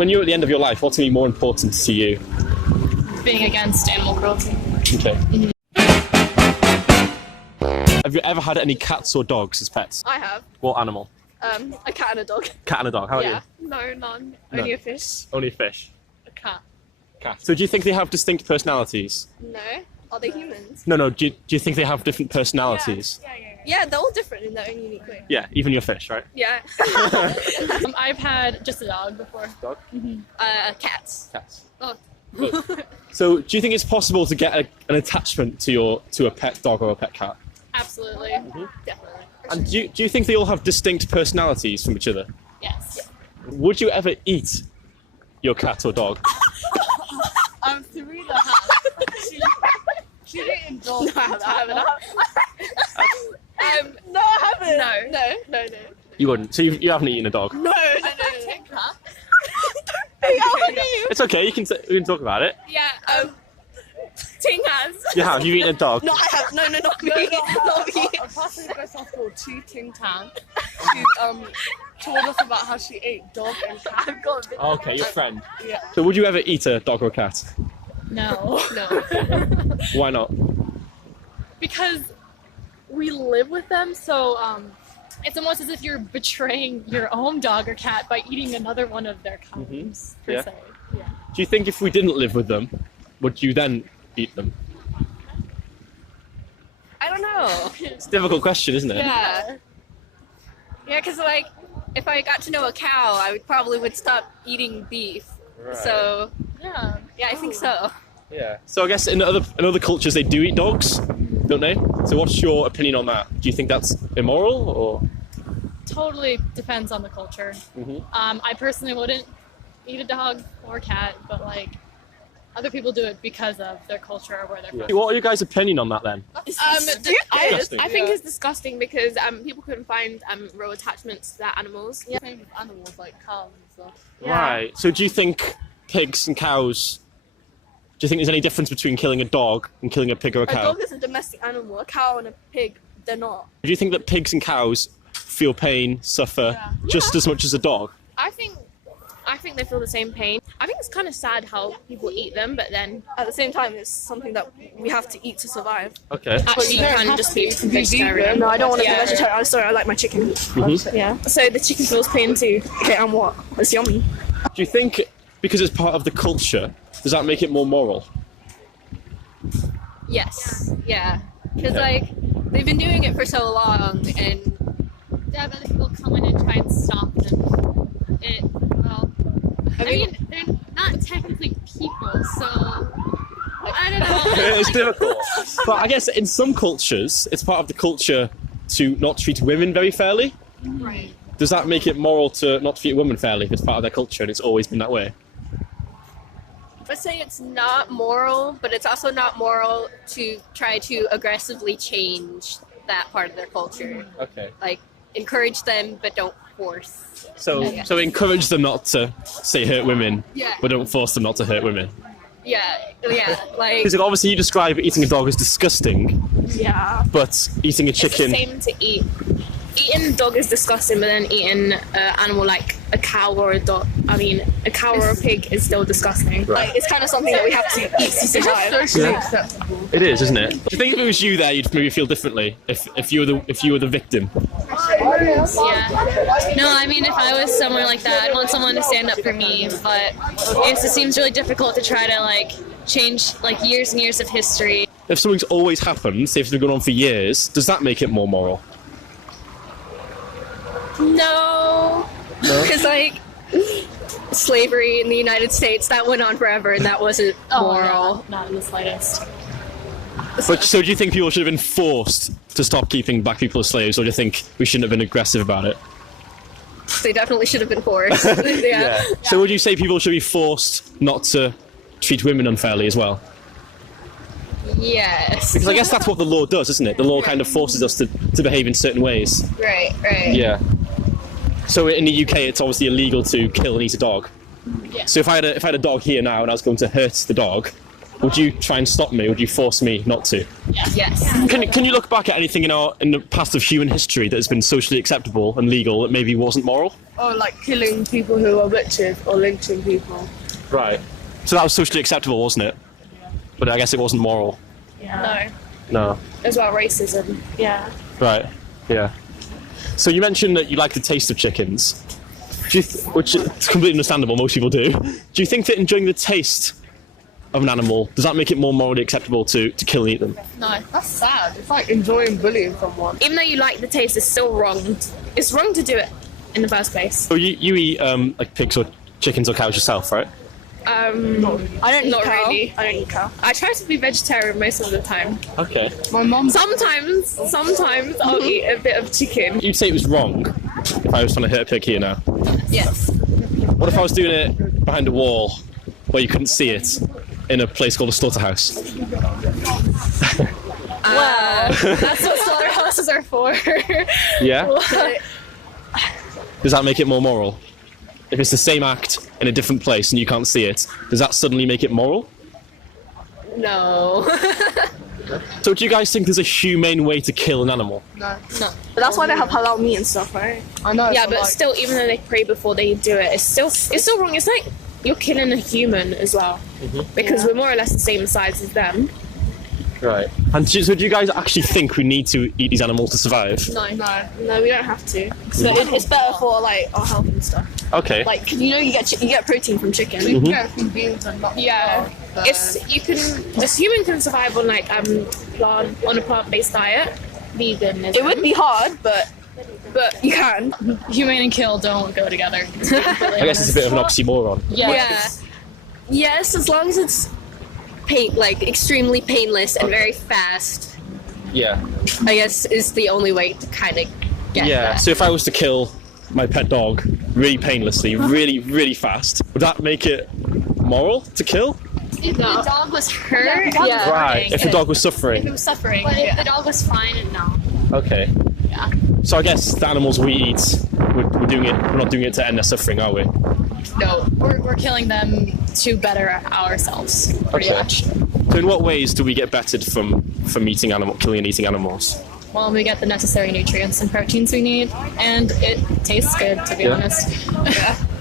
when you're at the end of your life, what's going to be more important to you? Being against animal cruelty. Okay. Have you ever had any cats or dogs as pets? I have. What animal? A cat and a dog. Cat and a dog. How yeah. are you? No, none. No. Only a fish. Only a fish. A cat. Cat. So do you think they have distinct personalities? No. Are they humans? No. Do you think they have different personalities? Yeah, they're all different in their own unique way. Yeah, even your fish, right? Yeah. I've had just a dog before. Dog? Cats. Cats. Oh. So do you think it's possible to get an attachment to a pet dog or a pet cat? Absolutely. Definitely. And do you think they all have distinct personalities from each other? Yes. Would you ever eat your cat or dog? Serena has. She didn't dog. No, I haven't. No, I haven't. No. You wouldn't. So you haven't eaten a dog? No. It's okay. We can talk about it. Yeah. Ting has. You have. You've eaten a dog. No, I have. No, not me. Not me. A person who goes to school, Chi Ting Tan, she told us about how she ate dog and cat. I've got a bit. Okay, your friend. Yeah. So would you ever eat a dog or a cat? No. No. Why not? Because we live with them, so it's almost as if you're betraying your own dog or cat by eating another one of their kinds, per Yeah. se. Yeah. Do you think if we didn't live with them, would you then eat them? I don't know. It's a difficult question, isn't it? Yeah. Yeah, because like, if I got to know a cow, I would stop eating beef. Right. So Yeah. yeah, I think so. Yeah. So I guess in other cultures they do eat dogs, don't they? So what's your opinion on that? Do you think that's immoral or? Totally depends on the culture. I personally wouldn't eat a dog or cat, but like other people do it because of their culture or where they're from. What are your guys' opinion on that then? I Disgusting. think it's disgusting because people couldn't find real attachments to their animals. Yeah. Same with animals like cows and stuff. Right. So do you think pigs and cows? Do you think there's any difference between killing a dog and killing a pig or a A cow? dog is a domestic animal. A cow and a pig, they're not. Do you think that pigs and cows feel pain, suffer just as much as a dog? I think they feel the same pain. I think it's kind of sad how people eat them, but then at the same time, it's something that we have to eat to survive. Okay. Actually, you can just be vegetarian. No, I don't want to be vegetarian. I'm sorry, I like my chicken. Yeah. So the chicken feels pain too. Okay, and what? It's yummy. Do you think because it's part of the culture, does that make it more moral? Yes. Yeah. Because like they've been doing it for so long, and Yeah, but people come in and try and stop them. I mean, they're not technically people, so I don't know. It's difficult. But I guess in some cultures, it's part of the culture to not treat women very fairly. Right. Does that make it moral to not treat women fairly if it's part of their culture and it's always been that way? I'd say it's not moral, but it's also not moral to try to aggressively change that part of their culture. Okay. Like encourage them, but don't force. So encourage them not to, say, hurt women, Yeah. but don't force them not to hurt women. Yeah. Like Because obviously you describe eating a dog as disgusting, yeah. but eating a It's the chicken... same to eat. Eating a dog is disgusting, but then eating an animal like a cow or a dog, a cow or a pig is still disgusting. Right. Like, it's kind of something that we have to eat to survive. Socially acceptable. It is, isn't it? Do you think if it was you there, you'd maybe feel differently if you were the victim? Yeah. No, if I was someone like that, I'd want someone to stand up for me, but it seems really difficult to try to change years and years of history. If something's always happened, say if it's been going on for years, does that make it more moral? No. Because slavery in the United States, that went on forever, and that wasn't moral. No, not in the slightest. But so do you think people should have been forced to stop keeping black people as slaves, or do you think we shouldn't have been aggressive about it? They definitely should have been forced. Yeah. So would you say people should be forced not to treat women unfairly as well? Yes. Because I guess that's what the law does, isn't it? The law kind of forces us to behave in certain ways. Right. Yeah. So in the UK, it's obviously illegal to kill and eat a dog. Yeah. So if I had a dog here now and I was going to hurt the dog, would you try and stop me? Would you force me not to? Yes. Can you look back at anything in the past of human history that has been socially acceptable and legal that maybe wasn't moral? Or like killing people who are witches or lynching people. Right. So that was socially acceptable, wasn't it? But I guess it wasn't moral. No. No. As well, racism. Yeah. Right. Yeah. So you mentioned that you like the taste of chickens, which is completely understandable. Most people do. Do you think that enjoying the taste of an animal, does that make it more morally acceptable to kill and eat them? No. That's sad. It's like enjoying bullying someone. Even though you like the taste, it's still wrong. It's wrong to do it in the first place. So you eat like pigs or chickens or cows yourself, right? I don't eat cow. really. I don't eat cow. I try to be vegetarian most of the time. Okay. My mum. Sometimes I'll eat a bit of chicken. You'd say it was wrong if I was trying to hit a pig here now. Yes. What if I was doing it behind a wall where you couldn't see it in a place called a slaughterhouse? Wow. That's what slaughterhouses are for. Yeah? Does that make it more moral? If it's the same act in a different place and you can't see it, does that suddenly make it moral? No. So do you guys think there's a humane way to kill an animal? No. But that's why they have halal meat and stuff, right? I know. Yeah, but still, even though they pray before they do it, it's still wrong. It's like you're killing a human as well, because we're more or less the same size as them. Right. And so do you guys actually think we need to eat these animals to survive? No, we don't have to. So it's better for like our health and stuff. Okay. Like you get protein from chicken. You can get from beans and nuts. Yeah, a human can survive on like on a plant-based diet. Veganism. It would be hard, but you can. Humane and kill don't go together. I guess it's a bit of an oxymoron. Yeah. Yes, as long as it's extremely painless and very fast, Yeah. I guess is the only way to kind of get Yeah. that. So if I was to kill my pet dog really painlessly, really, really fast, would that make it moral to kill? If the dog was hurt, Right. If the dog was suffering. If it was suffering, but if the dog was fine, and no. Okay. Yeah. So I guess the animals we eat, we're not doing it to end their suffering, are we? No, we're killing them to better ourselves, pretty much. So in what ways do we get bettered from killing and eating animals? Well, we get the necessary nutrients and proteins we need, and it tastes good, to be honest.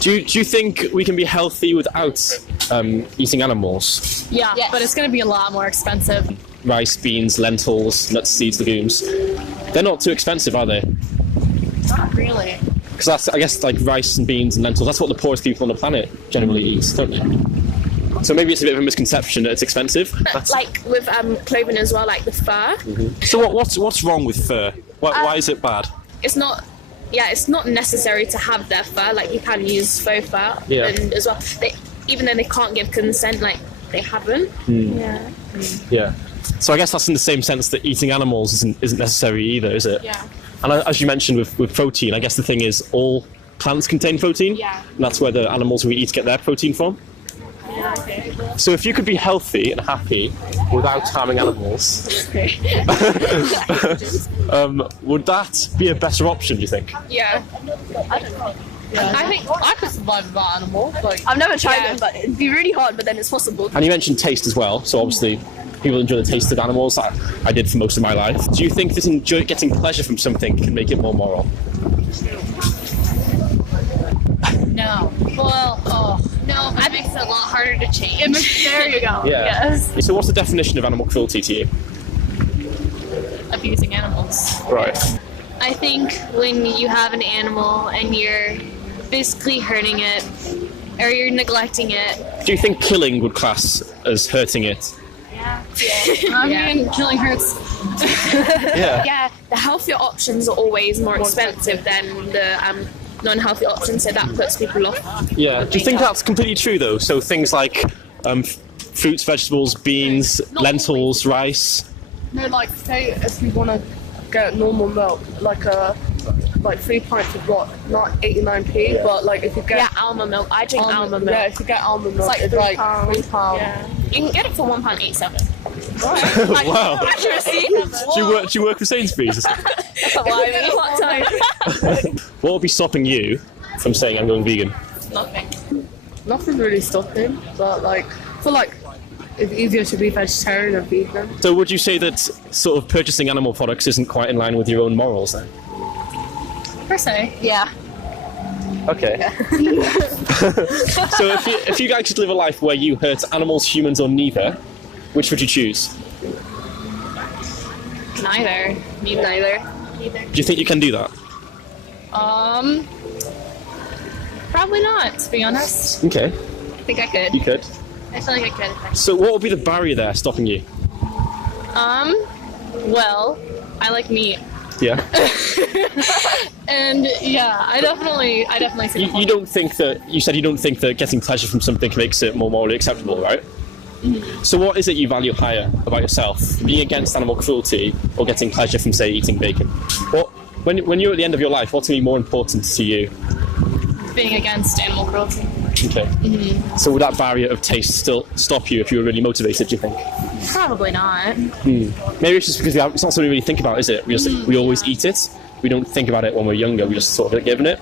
Do you think we can be healthy without eating animals? Yeah, but it's going to be a lot more expensive. Rice, beans, lentils, nuts, seeds, legumes. They're not too expensive, are they? Not really. Because that's, I guess, like rice and beans and lentils, that's what the poorest people on the planet generally eat, don't they? So maybe it's a bit of a misconception that it's expensive. But like with clothing as well, like the fur. So what's wrong with fur? Why is it bad? It's not necessary to have their fur. Like you can use faux fur, and as well, even though they can't give consent, like they haven't. Yeah. So I guess that's in the same sense that eating animals isn't necessary either, is it? Yeah. And as you mentioned with protein, I guess the thing is all plants contain protein. Yeah. And that's where the animals we eat get their protein from. Yeah, okay. So if you could be healthy and happy without harming animals, would that be a better option, do you think? Yeah. I don't know. Yeah. I think I could survive without animals. Like, I've never tried them, but it'd be really hard. But then it's possible. And you mentioned taste as well, so obviously people enjoy the taste of animals. I did for most of my life. Do you think that getting pleasure from something can make it more moral? No. Well, no, that makes it a lot harder to change. There you go. Yeah. Yes. So what's the definition of animal cruelty to you? Abusing animals. Right. I think when you have an animal and you're basically hurting it or you're neglecting it. Do you think killing would class as hurting it? I mean, killing hurts. Yeah. Yeah, the healthier options are always more expensive than the non-healthy options, so that puts people off. Yeah. Do you think that's completely true though? So things like fruits, vegetables, beans, lentils, rice. no, like say if you want to get normal milk, like 3 pints of what, not 89p, but like if you get almond milk. I drink almond milk. Yeah, if you get almond milk, like it's like £3. Yeah. You can get it for £1.87. Wow. Accuracy. Do you work for Sainsbury's? That's why I mean. What time? What would be stopping you from saying I'm going vegan? Nothing. Nothing really stopping, but like I feel like it's easier to be vegetarian than vegan. So would you say that sort of purchasing animal products isn't quite in line with your own morals then? Per se. Yeah. Okay. So if you guys could live a life where you hurt animals, humans, or neither, which would you choose? Neither. Neither. Do you think you can do that? Probably not, to be honest. Okay, I think I could. you could. I feel like I could. So what would be the barrier there stopping you? Well, I like meat. Yeah. And yeah, I definitely see the You don't think that, you said you don't think that getting pleasure from something makes it more morally acceptable, right? Mm-hmm. So what is it you value higher about yourself? Being against animal cruelty or getting pleasure from, say, eating bacon? When you're at the end of your life, what's going to be more important to you? being against animal cruelty. Okay. Mm-hmm. So would that barrier of taste still stop you if you were really motivated, do you think? Probably not. Maybe it's just because it's not something we really think about, is it? We always eat it. We don't think about it when we're younger. We just sort of get given it.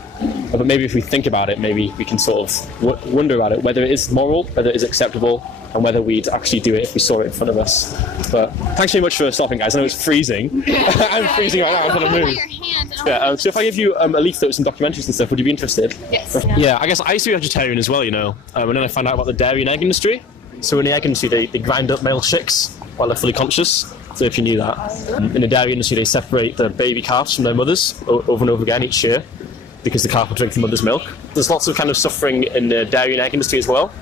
But maybe if we think about it, maybe we can sort of wonder about it, whether it is moral, whether it is acceptable, and whether we'd actually do it if we saw it in front of us. But thanks very much for stopping, guys. I know it's freezing. I'm freezing right now. I'm going to move. Yeah, so if I give you a leaflet with some documentaries and stuff, would you be interested? Yes. Yeah, I guess I used to be vegetarian as well, you know, and then I found out about the dairy and egg industry. So in the egg industry, they grind up male chicks while they're fully conscious. So if you knew that. In the dairy industry, they separate the baby calves from their mothers over and over again each year because the calf will drink the mother's milk. There's lots of kind of suffering in the dairy and egg industry as well.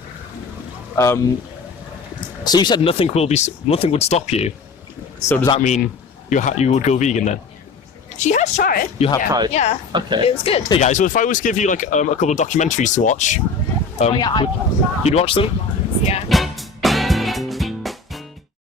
So you said nothing would stop you. So does that mean you would go vegan then? She has tried. You have tried? Yeah. Okay. It was good. Hey guys, well if I was to give you like a couple of documentaries to watch, you'd watch them? Yeah.